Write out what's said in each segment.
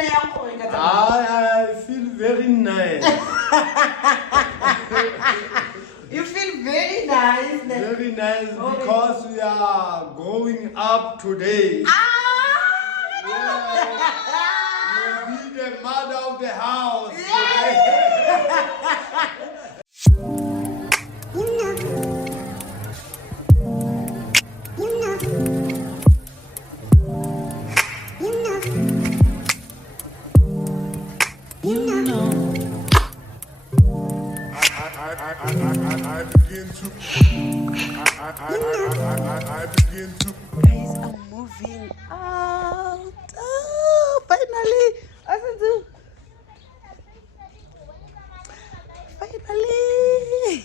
I feel very nice. You feel very nice. Very nice because we are growing up today. Yeah. You'll be the mother of the house I begin to. Guys, I'm moving out. Oh, finally. Finally.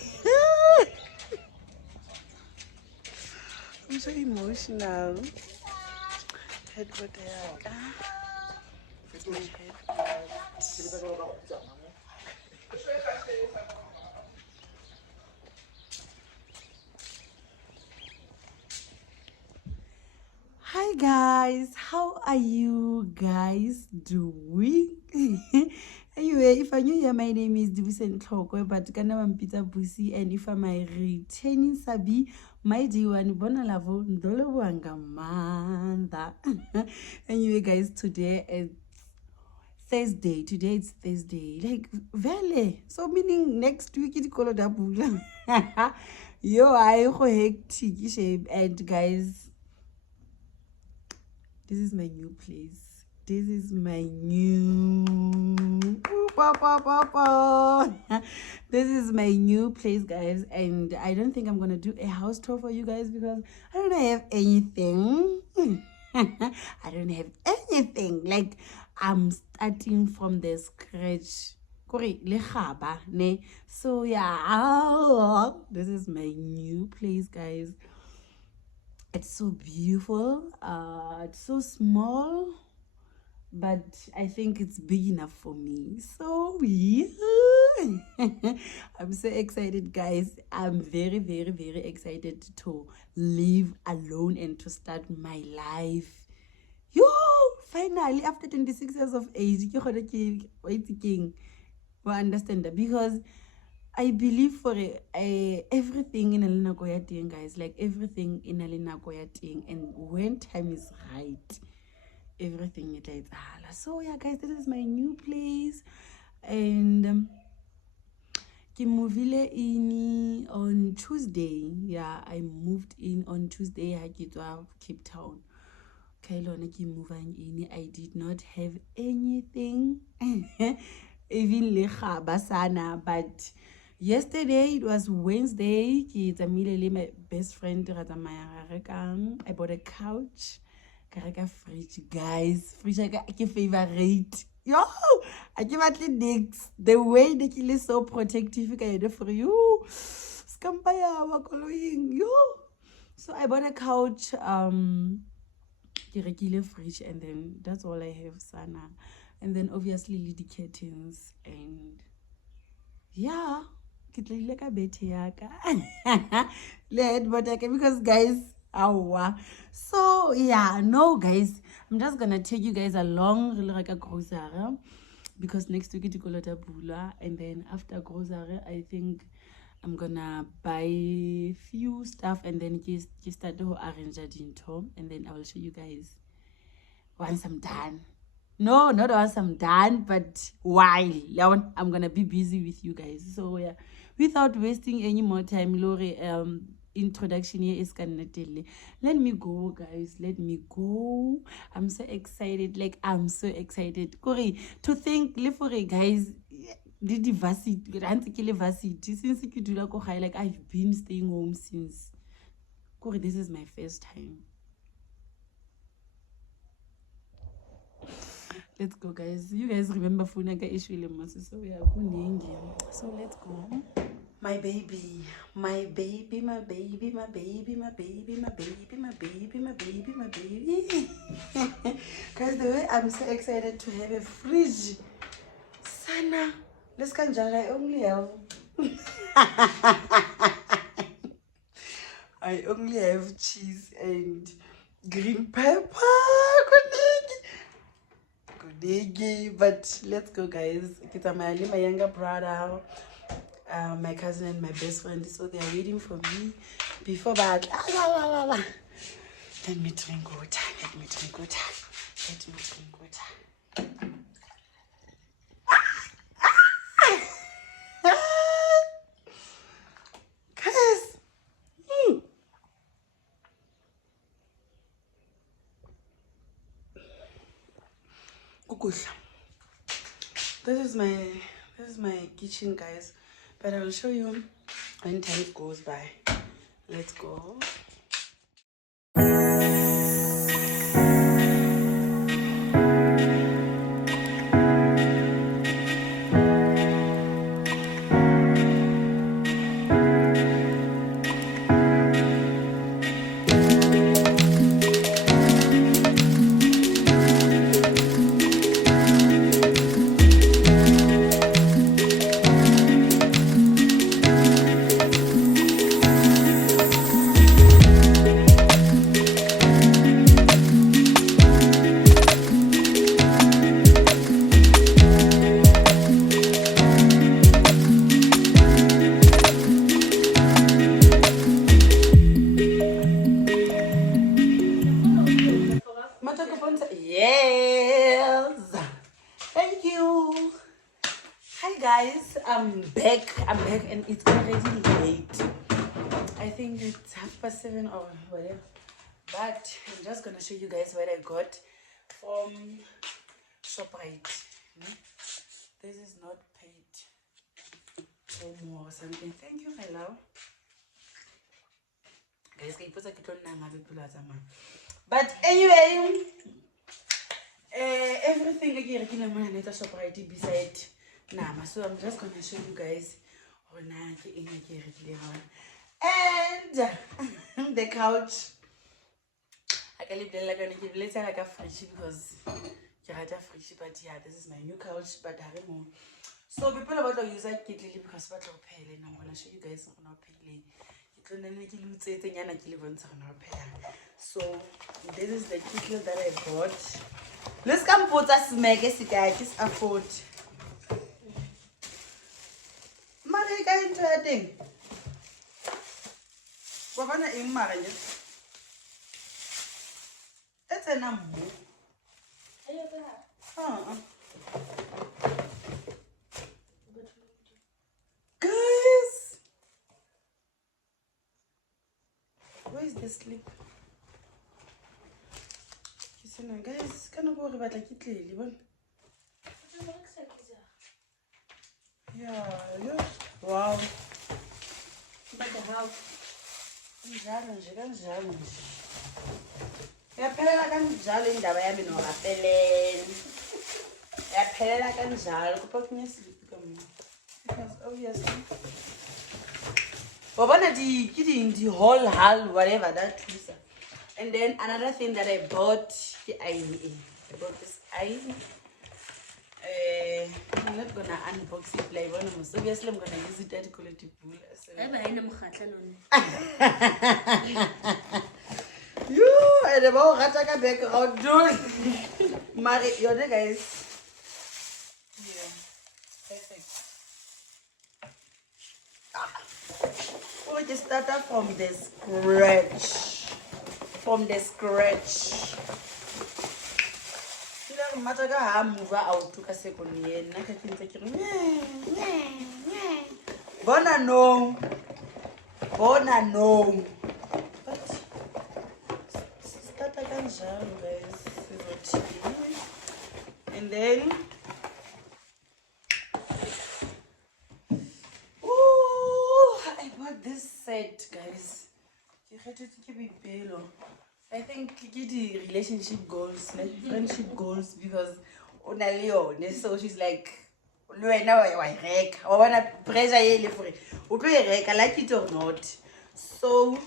I'm so emotional. Headbutt. It's my headbutt. Hi guys, how are you guys doing? Anyway, if I'm new here, my name is Divisen Tlhoko, but kana mampita Busi, and if I'm a returning Sabi, my D1 bona lavo ndolo wanga manda. Anyway, guys, today is Thursday. Today it's Thursday. Like vele. So meaning next week it's called double. Yo, I go hectic shape, and guys, this is my new place. This is my new this is my new place, guys, and I don't think I'm gonna do a house tour for you guys because I don't have anything. I don't have anything. Like, I'm starting from the scratch. So yeah, this is my new place, guys. It's so beautiful. It's so small, but I think it's big enough for me. So yeah. I'm so excited, guys. I'm very, very, very excited to live alone and to start my life. Yo, finally, after 26 years of age, we understand that, because I believe for everything in Alina Goyating, guys, like everything in Alina Goyating, and when time is right, everything is like that. So yeah, guys, this is my new place, and I moved in on Tuesday. Yeah, I moved in on Tuesday. I get to Cape Town. Moving in, I did not have anything, even basana, but yesterday it was Wednesday. My best friend I bought a couch, a fridge, guys. Fridge I favorite. Yo, I give at least the way they kill is so protective for you. Yo. So I bought a couch, fridge, and then that's all I have, Sana. And then obviously the curtains, and yeah, because guys, so yeah, no guys, I'm just gonna take you guys along like a grocery, because next week it's Kolota Bula, and then after grocery I think I'm gonna buy few stuff, and then just start to arrange a dinto, and then I will show you guys once I'm done. No, not once I'm done, but while I'm gonna be busy with you guys. So yeah, without wasting any more time, Lori, introduction here is Kanatele. Let me go, guys. Let me go. I'm so excited. Like, I'm so excited. Corey, to think, guys, the diversity since you do like I've been staying home since Corey, this is my first time. Let's go, guys. You guys remember Funaka issue, so we are going. So let's go. My baby, my baby, my baby, my baby, my baby, my baby, my baby, my baby, my baby. Guys, the way I'm so excited to have a fridge. Sana, let's go. I only have I only have cheese and green pepper. But let's go, guys. Kita my younger brother, my cousin, and my best friend. So they are waiting for me before that. Let me drink water. Let me drink water. Let me drink water. Guys. This is my kitchen, guys, but I will show you when time goes by. Let's go. Yes, thank you. Hi guys, I'm back, and it's already late. I think it's 7:30 or whatever, but I'm just gonna show you guys what I got from ShopRite. This is not paid promo or something. Thank you, my love. Guys, but anyway, everything again at ShopRite beside Nama. So I'm just gonna show you guys and the couch. I can leave later like a fridge because you had a fridge, but yeah, this is my new couch, but I don't know. So people about to use it because what I'll pay, and I'm gonna show you guys on our pay. So this is the kettle that I bought. Let's come put us mega guys afford. Marika interesting. We're gonna in marriage. That's a number. Guys, where's the sleep? Guys, can I go about like it? Yeah. Wow. But the house. The whole hull, whatever that is. And then another thing that I bought, I bought this iron. I'm not gonna unbox it like one of them. Obviously, I'm gonna use it at quality pool. You and about Rataka background, dude. Mari, you're the guys. Yeah, perfect. We just started from the scratch. Mataka ha move out to a second year. Bona no. But start again, guys. And then I bought this set, guys. I think the relationship goals, like friendship goals, because so she's like, I wanna pressure I like it or not. So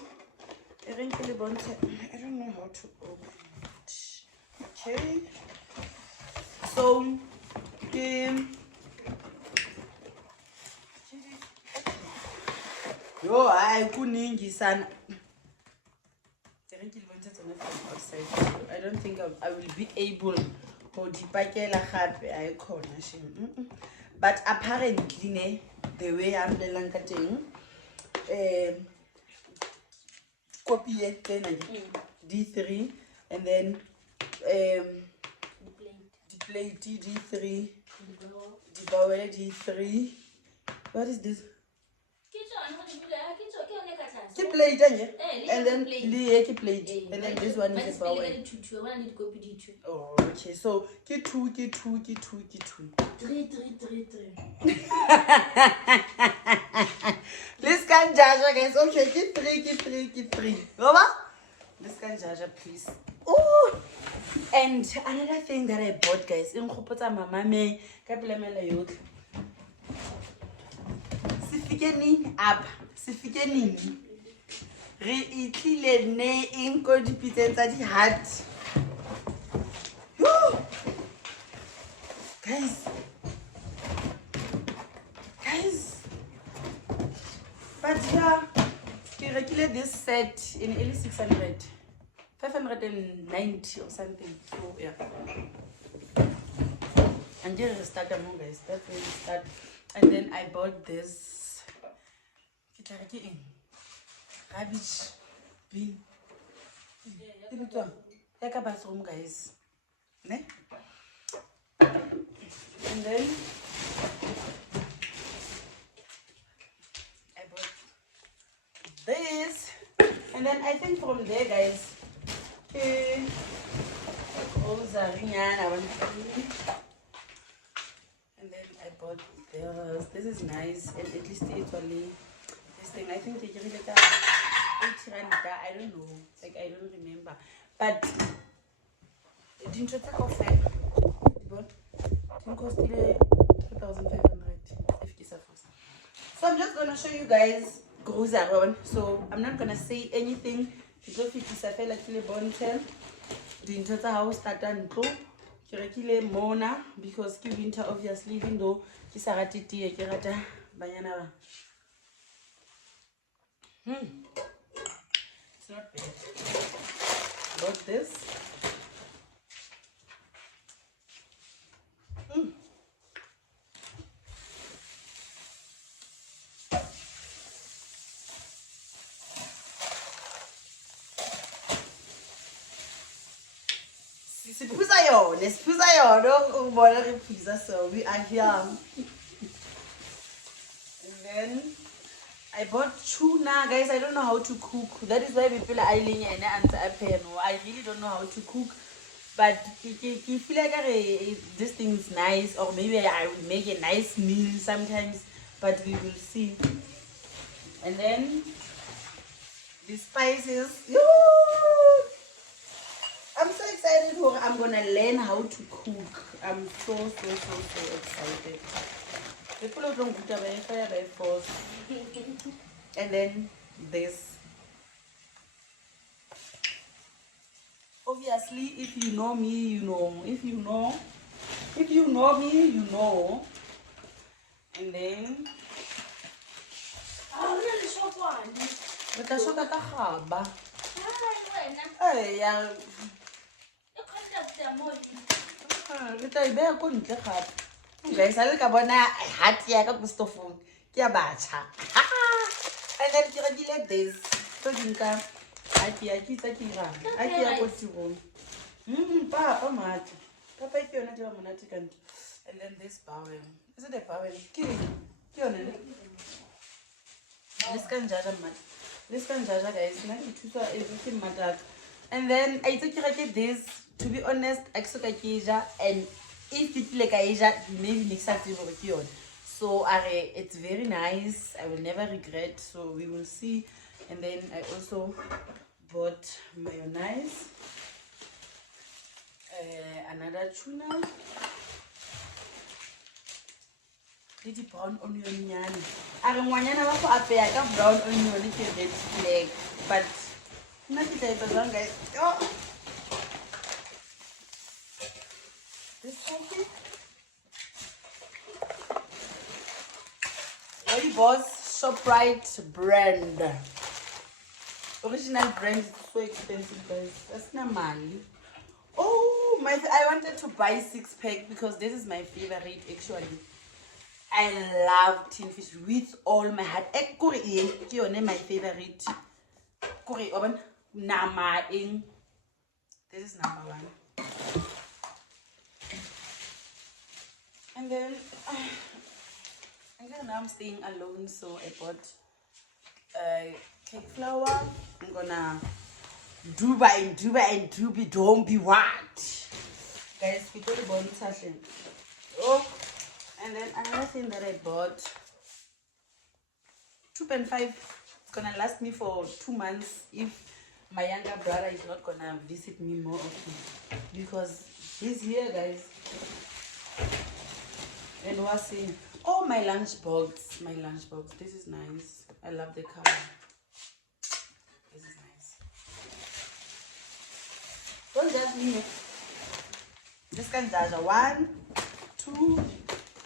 I don't know how to open it. Okay. So I couldn't son. I don't think I will be able dipakela gape a khona shame. But apparently the way I'm lelang ka teng copy it D3 and then the plate D3 the bowel D3. What is this? Keep plate and then keep plate and then this one is a bowel. Oh, okay, so get two. 3. This can judge, guys. Okay, get 3. Over. This can judge, please. Oh, and another thing that I bought, guys, in Khopota Mama me kapelamela yotlhe. Sifikeni up. Sifikeni. Re itlile ne in ko dipitseng tsa di heart. Guys, but yeah, we regulate this set in early 600, 590 or something. So yeah, and here is start among guys. That's where we start. And then I bought this rubbish bin. Like a bathroom, guys. Ne? And then I bought this, and then I think from there, guys, and then I bought this. This is nice, and at least it's only this thing. I think they give it I don't know, like I don't remember, but it didn't cost it cost 3,500 if so I'm just gonna show you guys grocery. So I'm not gonna say anything because it is a fair like bonten the entire house start and go mona because ki winter obviously even though it's not bad. Got this. So we are here. And then I bought tuna, guys. I don't know how to cook. That is why people are eyeing and answer. I really don't know how to cook. But if you feel like this thing is nice, or maybe I will make a nice meal sometimes, but we will see. And then the spices. I'm so excited. I'm gonna learn how to cook. I'm so excited. People don't put away fire by force. And then this. Obviously, if you know me, you know. If you know me, you know. And then but I shot at a harbor. Yeah. Guys, I look about hat here, and then you like this. So you can and then this bowel. Is it a bowel? This can judge guys. Everything matters. And then I take this. To be honest, I and if it's like Asia, maybe next time we will. So it's very nice. I will never regret. So we will see. And then I also bought mayonnaise, another tuna, little brown onion. I don't want to brown onion, little red flag, but not the type of one, guys. Oh. This coffee. Boss ShopRite brand. Original brand is so expensive, guys. That's not money. Oh I wanted to buy 6-pack because this is my favorite actually. I love tin fish with all my heart. My favorite. Nama in. This is number 1. And then now I'm staying alone, so I bought cake flour. I'm gonna duba and don't be what, guys. People born session. Oh, and then another thing that I bought, 2.5, gonna last me for 2 months if my younger brother is not gonna visit me more often, because he's here, guys. And what's in? Oh, my lunchbox. This is nice. I love the color. This is nice. Don't judge me. This can judge 1, 2,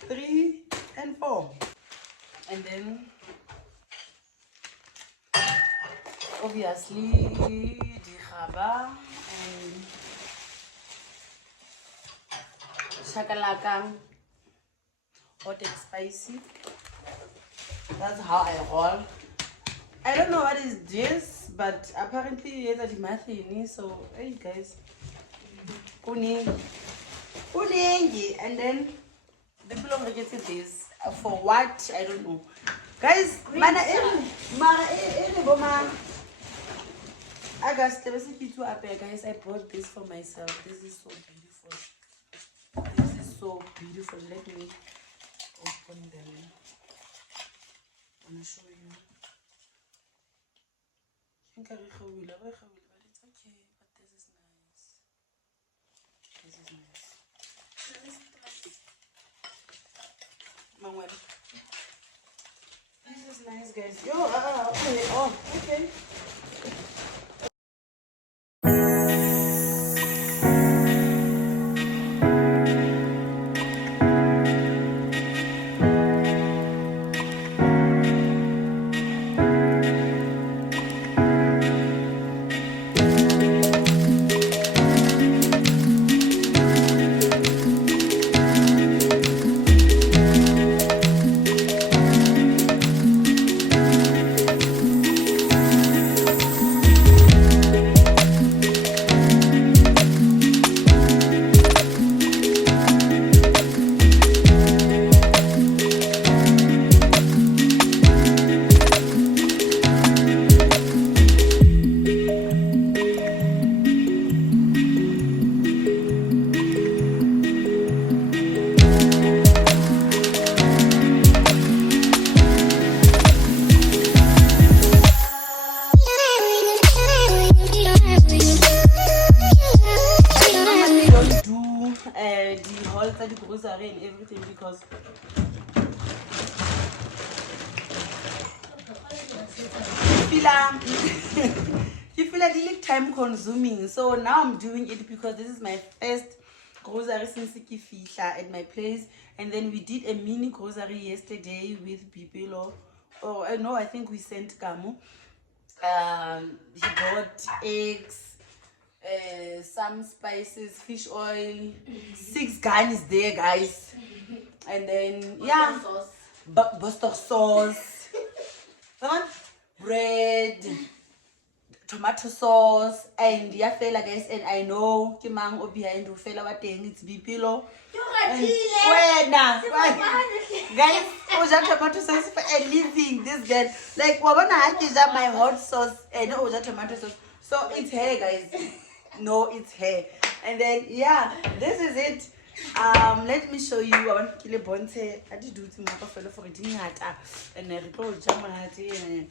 3, and 4. And then, obviously, the haba and shakalaka. Hot and spicy. That's how I roll. I don't know what is this, but apparently it's a mathini. So hey guys, uningi, and then the people of getting this for what I don't know, guys. Mana August guys. I bought this for myself. This is so beautiful. This is so beautiful. Let me open them. I'm gonna show you. I think I will, but it's okay. But this is nice. This is nice. This is nice, guys. Yo, okay. Oh, okay. The grocery and everything because you feel like it's time consuming. So now I'm doing it because this is my first grocery since Fisha at my place, and then we did a mini grocery yesterday with Bipilo. Oh no, I think we sent Kamu. He bought eggs, some spices, fish oil, 6 guns there, guys, and then yeah, Boston sauce, bread, tomato sauce, and yeah, fella guys, and I know Kimang behind who fella what thing it's Bipilo. Guys, tomato sauce for a living. This girl, like, my hot sauce and tomato sauce. So it's hair, guys. No, it's hair. And then yeah, this is it. Let me show you. I want to kill a bonte. I did do to my fellow for eating at and a report jamanati and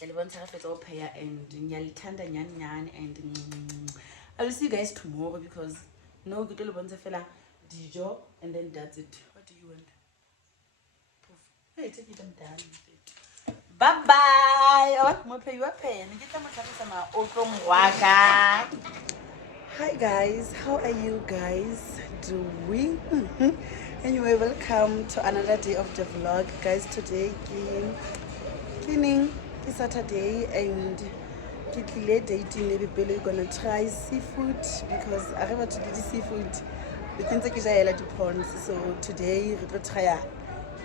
and I will see you guys tomorrow because no good little bonte fella dijo and then that's it. What do you want? Hey, take it down. Bye bye. Oh, mo pay you a pen. Hi guys, how are you guys doing? Anyway, welcome to another day of the vlog, guys. Today cleaning is Saturday and Kitile dating le Bipelo gonna try seafood because I have to do the seafood. The things like the prawns. So today we're gonna try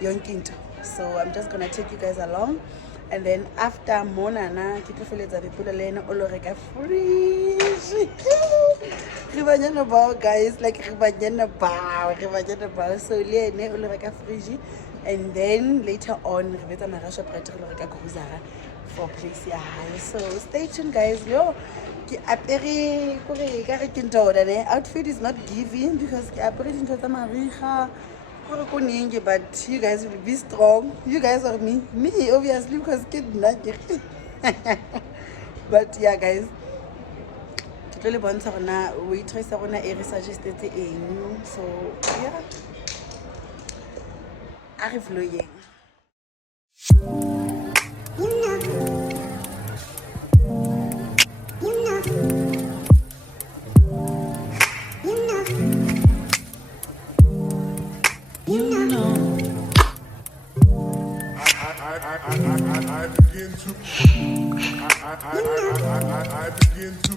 yonkinto. So I'm just gonna take you guys along. And then after Monana, Kitofileza Bipelo Lena Oloreka fridge. Ribanyana bao guys, like Ribanyana bao. So Lene Oloreka fridge. And then later on, Ribeta Marasha Prater Oloreka Cruzara for place ya high. So stay tuned guys. Yo, outfit is not giving because but you guys will be strong. You guys are me obviously because kid but yeah guys, really want to waitress suggested so yeah, arrive loyeng. I begin to. I begin to.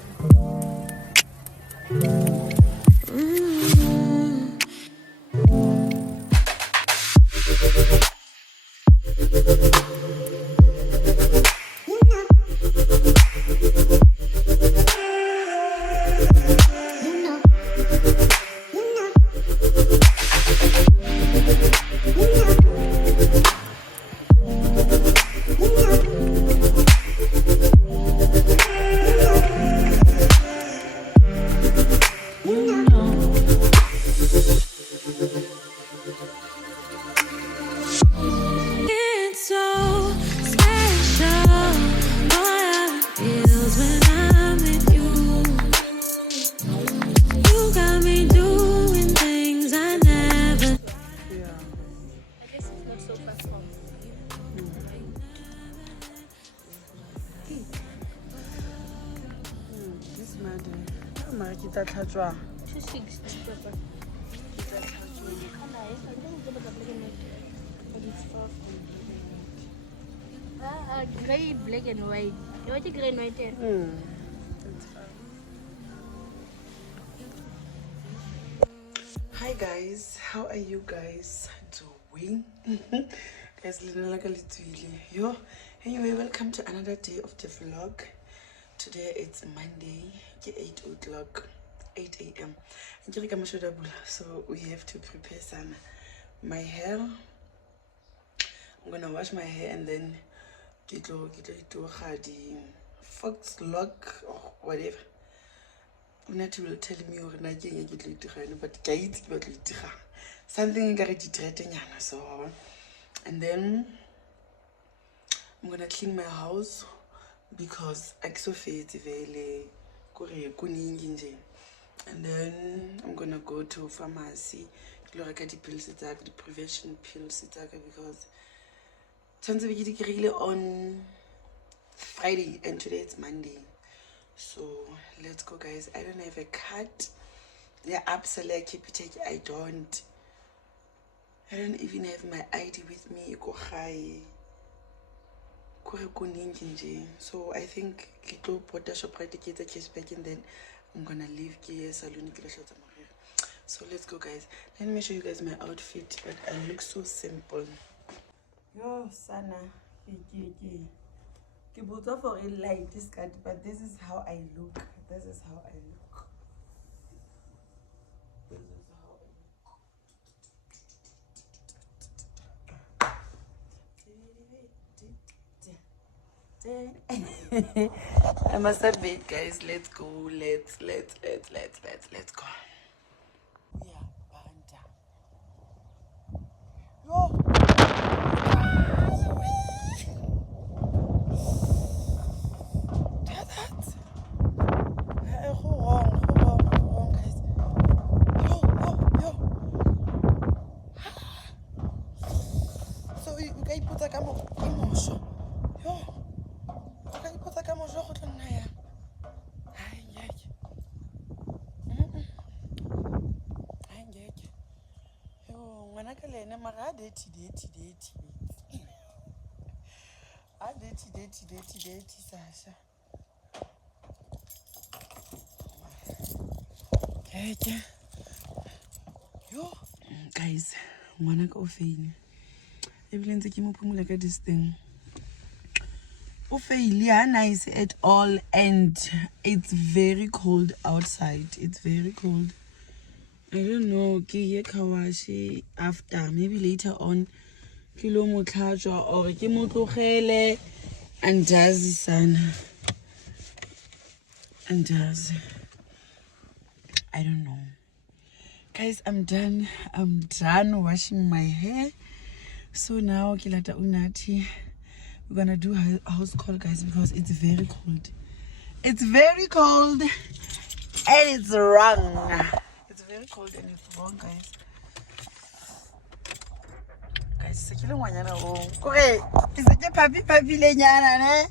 Kita tlhatswa 260 pepper. Gray, black and white. You want gray and white? Hi guys, how are you guys doing? Guys, yo. Anyway, welcome to another day of the vlog. Today it's Monday, 8 o'clock, 8 a.m. So we have to prepare some my hair. I'm gonna wash my hair and then get to the fox lock or whatever. Unati will tell me or not but guide but something so and then I'm gonna clean my house because and then I'm gonna go to pharmacy to look at the pills, the prevention pills because on Friday and today it's Monday. So let's go guys. I don't have a card. Yeah, absolutely. I keep it. I don't even have my ID with me. So I think Kito put shop right to get the cash back and then I'm gonna leave here salon. So let's go guys. Let me show you guys my outfit, but I look so simple. Yo sana for a light this card, but this is how I look. This is how I look. I must admit guys, let's go. Let's go. Yeah, Banta. Yo. Sasha. Yo, guys, ngwana ka o faile. Ebile ntse ke mo phumula ka this thing. O faile, nice at all, and it's very cold outside. It's very cold. I don't know, ke ye kawashi after, maybe later on, kilo mo tlhatswa or ke mo tlogele andazi sana. Andazi. I don't know. Guys, I'm done. I'm done washing my hair. So now kilata unati. We're gonna do a house call, guys, because it's very cold. It's very cold and it's wrong. It's very cold and it's wrong, guys. Guys, sekile ngwanyana o. Kore, iseke papi le nyana ne.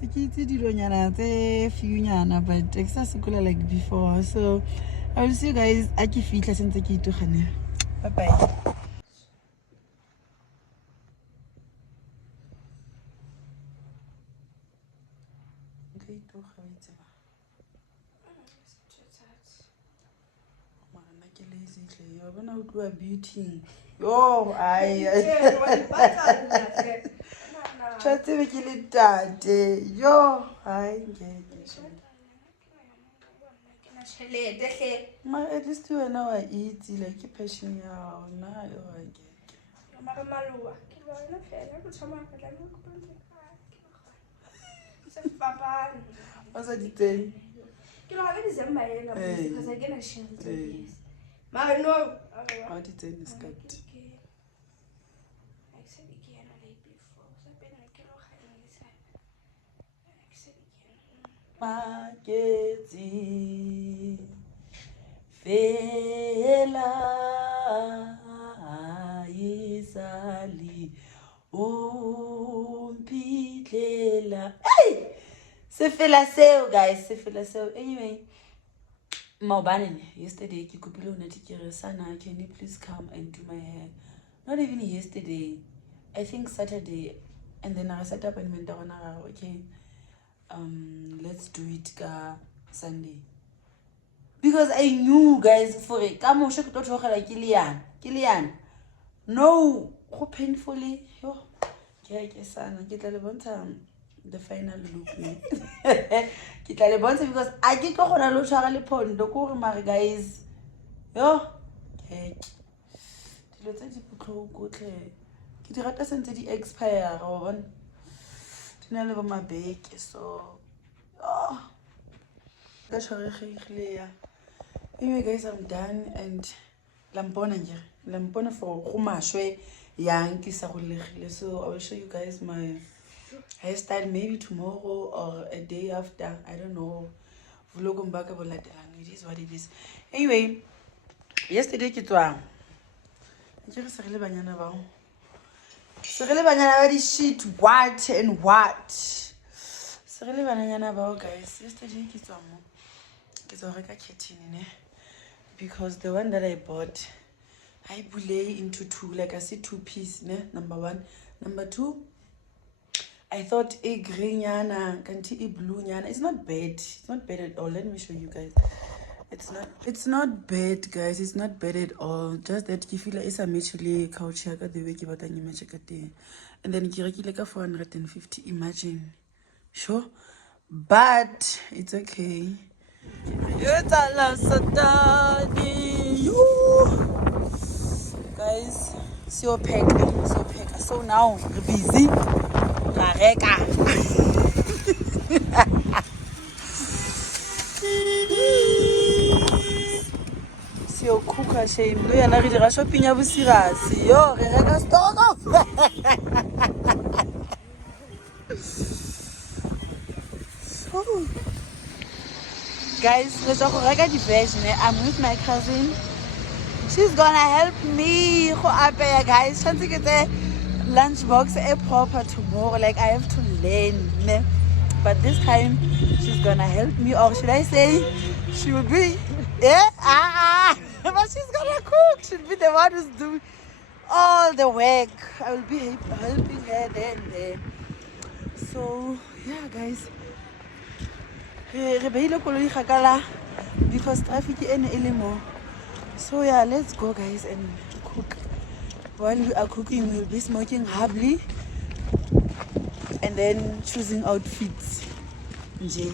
Sekiti dilonyana tse few nyana, but eksa sekula like before. So I will see you guys at ke fitla sentse ke itogane. Bye bye. You're gonna do a beauty. Yo, I try to make it that. Yo, I ma at least you know I eat like a passion. Now, I what's that? No. What is in this cut? Mageti fela isali umpitlela. Hey! Se fela seo, guys, se fela seo. Anyway, Maubane, yesterday, Sana, can you please come and do my hair? Not even yesterday, I think Saturday, and then I set up and went down. Okay, let's do it Sunday. Because I knew, guys, for it, come on, Kilian. No, how painfully. Yo, Sana, get a the final look. Because I get to hold a little Charlie Pond, the core my guys. Yo, okay. Let's say people go clear. Get the rata sent the expire or one. Didn't over my bake, so. Oh, that's clear. Anyway, guys, I'm done and Lampona for Humashwe, Yankee Sarulile. So I will show you guys my hairstyle maybe tomorrow or a day after. I don't know. Vlog back about like it is what it is. Anyway, yesterday kitwa. Serele banyana ba di shit what and what. Serele banyana ba guys. Yesterday kitwa mo. Kitwa reka curtain ne. Because the one that I bought, I bulay into two, like I see 2-piece ne. Number 1, number 2. I thought a green yana, kanti a blue yana. It's not bad. It's not bad at all. Let me show you guys. It's not bad, guys. It's not bad at all. Just that you feel like it's a mutually couch the way you bought and then you like a 450. Imagine. Sure. But it's okay. Guys, so pack. So now we're busy. Sio kuka shame lo yana re dira shopping ya bosirasi yo re reka stock. Guys, I'm with my cousin. She's gonna help me go apaya, guys. Chance get the lunchbox a proper tomorrow. Like I have to learn, ne? But this time she's gonna help me, or should I say she will be but she's gonna cook. She'll be the one who's doing all the work. I will be helping her there. So yeah, guys, re behile koloi kgakala because traffic is anymore. So yeah, let's go guys and cook. While we are cooking, we'll be smoking happily and then choosing outfits. Nje.